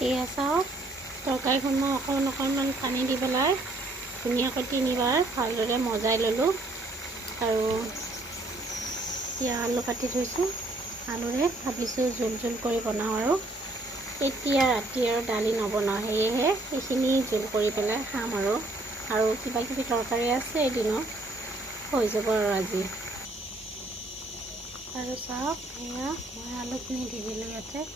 এয়া চাওক তৰকাৰীখন মই অকণমান পানী দি পেলাই ধুনীয়াকৈ 3বাৰ ভালদৰে মজাই ল'লোঁ। আৰু এতিয়া আলু কাটি থৈছোঁ, আলুৰে ভাবিছোঁ জোল কৰি বনাওঁ। আৰু এতিয়া ৰাতি আৰু দালি নবনাওঁ, সেয়েহে এইখিনি জোল কৰি পেলাই খাম। আৰু কিবা কিবি তৰকাৰী আছে এদিনত হৈ যাব আৰু আজি। আৰু চাওক এয়া মই আলুখিনি দি দিলোঁ ইয়াতে।